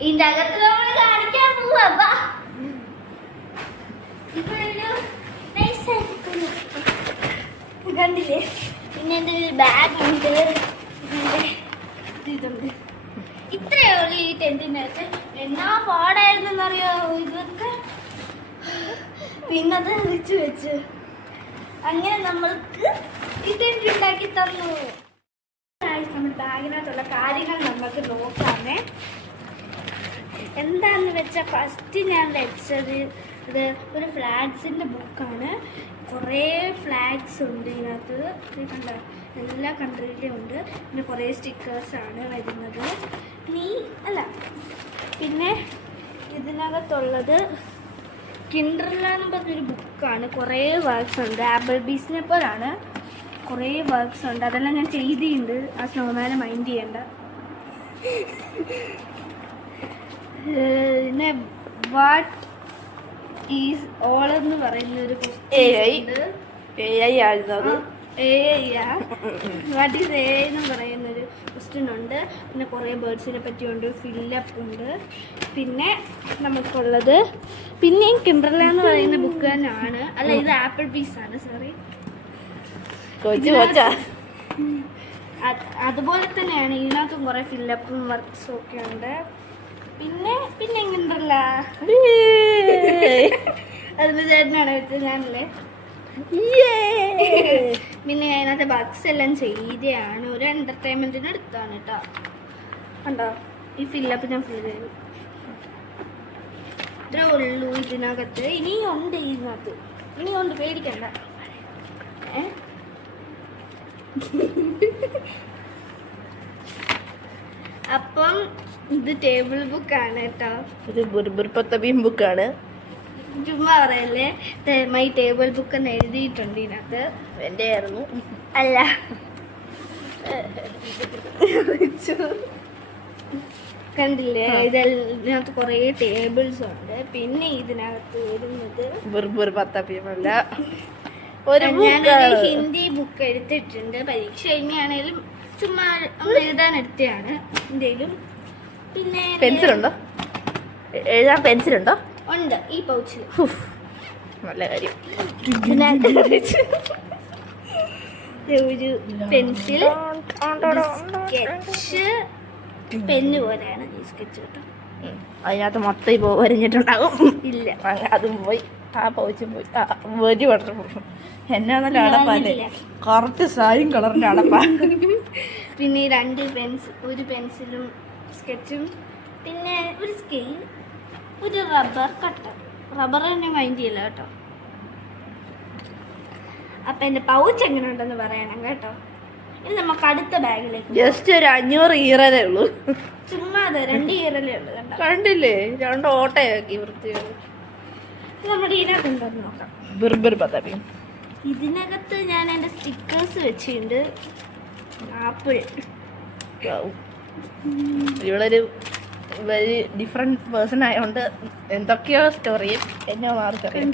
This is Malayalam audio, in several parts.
ഇതിന്റെ അകത്ത് നമ്മൾ കാണിക്കാൻ പോവാ. കണ്ടില്ലേ? പിന്നെ എന്റെ ഒരു ബാഗ് ഉണ്ട്, ഇതുണ്ട്. ഇത്രയേ ഉള്ളൂ ഈ ടെന്റിനകത്ത്. എന്നാ പാടായിരുന്നറിയോ ഇതൊക്കെ. പിന്നത് അഴിച്ചു വെച്ച് അങ്ങനെ നമ്മൾക്ക് ഈ ടെന്റ് ഉണ്ടാക്കി തന്നു. നമ്മുടെ ബാഗിനകത്തുള്ള കാര്യങ്ങൾ നമുക്ക് നോക്കാമേ. എന്താന്ന് വെച്ചാൽ ഫസ്റ്റ് ഞാൻ വെച്ചത് ഇത് ഒരു ഫ്ലാഗ്സിൻ്റെ ബുക്കാണ്. കുറേ ഫ്ലാഗ്സ് ഉണ്ട് ഇതിനകത്ത്. കണ്ട എല്ലാ കൺട്രിയിലും ഉണ്ട്. പിന്നെ കുറേ സ്റ്റിക്കേഴ്സാണ് വരുന്നത്. പിന്നെ ഇതിനകത്തുള്ളത് കിൻഡർല എന്ന് പറഞ്ഞൊരു ബുക്കാണ്. കുറേ വർക്ക്സ് ഉണ്ട്. ആപ്പിൾ ബീസിനെ പോലാണ് കുറേ വർക്ക്സ് ഉണ്ട്. അതെല്ലാം ഞാൻ ചെയ്തിട്ടുണ്ട്. ആ സ്നോമാനെ മൈൻഡ് ചെയ്യണ്ട. പിന്നെ വാട്ട് ഈസ് ഓൾ എന്ന് പറയുന്ന ഒരു വാട്ട് ഈസ് എ എന്ന് പറയുന്നൊരു ക്വസ്റ്റ്യൻ ഉണ്ട്. പിന്നെ കുറേ ബേർഡ്സിനെ പറ്റിയുണ്ട്, ഫില്ലപ്പ് ഉണ്ട്. പിന്നെ നമുക്കുള്ളത് പിന്നെയും കിൻഡർല എന്ന് പറയുന്ന ബുക്ക് തന്നെയാണ്. അല്ല, ഇത് ആപ്പിൾ പീസാണ്, സോറി. അതുപോലെ തന്നെയാണ് ഇതിനകത്തും കുറേ ഫില്ലപ്പും വർക്ക്സും ഒക്കെ ഉണ്ട്. പിന്നെ കിൻഡർല അതിന് ചേട്ടനാണ് വെച്ചത്, ഞാനല്ലേ. പിന്നെ അതിനകത്ത് ബക്സ് എല്ലാം ചെയ്തതാണ്. ഒരു എന്റർടൈൻമെന്റിന് എടുത്താണ് കേട്ടോ. കണ്ടോ ഈ ഫില്ലപ്പ് ഞാൻ ഫിൽ ചെയ്തു. ഇത്രേ ഉള്ളൂ ഇതിനകത്ത്. ഇനിയുണ്ട് ഇതിനകത്ത്, ഇനിയുണ്ട്, പേടിക്കണ്ട. അപ്പം ഇത് ടേബിൾ ബുക്കാണ് കേട്ടോ. ഇത് ബുർബുർപത്തബീം ബുക്കാണ്. ചുമ്മാ പറയല്ലേ. മൈ ടേബിൾ ബുക്ക് എന്ന് എഴുതിയിട്ടുണ്ട് ഇതിനകത്ത്. എൻ്റെ ആയിരുന്നു. അല്ല, കണ്ടില്ലേ? ഇതിനകത്ത് കുറേ ടേബിൾസ് ഉണ്ട്. പിന്നെ ഇതിനകത്ത് വരുന്നത് ബുർബുർപത്തബീമല്ല, ഞാനൊരു ഹിന്ദി ബുക്ക് എടുത്തിട്ടുണ്ട്. പരീക്ഷ കഴിഞ്ഞാണേലും ചുമ്മാ നമ്മൾ എഴുതാൻ എടുത്തതാണ് എന്തേലും. പിന്നെ പെൻസിലുണ്ടോ? എഴുതാൻ പെൻസിലുണ്ടോ? ഉണ്ട് ഈ പൗച്ചിൽ. നല്ല കാര്യം. ഒരു പെൻസിൽ, സ്കെച്ച് പെന്ന് പോലെയാണ് ഈ സ്കെച്ച് കേട്ടോ. അതിനകത്ത് മൊത്തം ഇപ്പോൾ വരഞ്ഞിട്ടുണ്ടാകും. ഇല്ല, അതും പോയി, ആ പൗച്ചും പോയി. വരി പറഞ്ഞു എന്നാന്നല്ല അടപ്പല്ലേ, കറക്റ്റ് സായും കളറിൻ്റെ അടപ്പാ. പിന്നെ ഒരു പെൻസിലും സ്കെച്ചും, പിന്നെ ഒരു സ്കെയിൽ, ഒരു റബ്ബർ കട്ടർ. റബ്ബർ തന്നെ മൈൻഡ് ചെയ്യില്ല കേട്ടോ. അപ്പം എൻ്റെ പൗച്ച് എങ്ങനെ ഉണ്ടെന്ന് പറയണം കേട്ടോ. ഇനി നമുക്ക് അടുത്ത ബാഗിലേക്ക്. ജസ്റ്റ് ഒരു 500 ഈറലേ ഉള്ളൂ. ചുമ്മാ അതെ, 2 ഈറലേ ഉള്ളൂ. കണ്ടില്ലേ, 2 ഓട്ടയാക്കി വൃത്തിയാണ്. നമ്മുടെ ഇതിനകത്ത് ഉണ്ടെന്ന് നോക്കാം. ബുർബുർപത്തബീം. ഇതിനകത്ത് ഞാൻ എൻ്റെ സ്റ്റിക്കേഴ്സ് വെച്ചിട്ടുണ്ട്. ആപ്പിൾ. ഇവളൊരു വെരി ഡിഫറെന്റ് പേഴ്സൺ ആയതുകൊണ്ട് എന്തൊക്കെയോ സ്റ്റോറിയും എന്നോ മാർക്കറിയാം.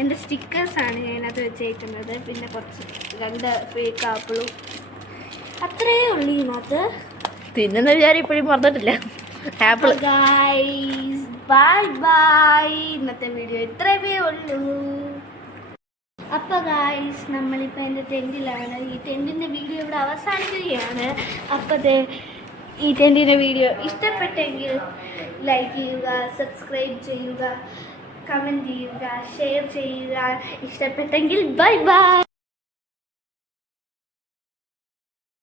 എൻ്റെ സ്റ്റിക്കേഴ്സാണ് ഞാനത് വെച്ചേക്കുന്നത്. പിന്നെ കുറച്ച് 2 ഫേക്ക് ആപ്പിളും, അത്രയേ ഉള്ളൂ ഇതിനകത്ത്. തിന്നുന്ന വിചാരം ഇപ്പോഴും മറന്നിട്ടില്ല. ആപ്പിൾ. Guys bye bye. ഇന്നത്തെ വീഡിയോ ഇത്രയേ ഉള്ളൂ. അപ്പോൾ ഗൈസ്, നമ്മളിപ്പോൾ എൻ്റെ ടെൻറ്റിലാണ്. ഈ ടെൻറ്റിൻ്റെ വീഡിയോ ഇവിടെ അവസാനിക്കുകയാണ്. അപ്പോൾ ഈ ടെൻറ്റിൻ്റെ വീഡിയോ ഇഷ്ടപ്പെട്ടെങ്കിൽ ലൈക്ക് ചെയ്യുക, സബ്സ്ക്രൈബ് ചെയ്യുക, കമൻറ്റ് ചെയ്യുക, ഷെയർ ചെയ്യുക. ഇഷ്ടപ്പെട്ടെങ്കിൽ ബൈ ബൈ.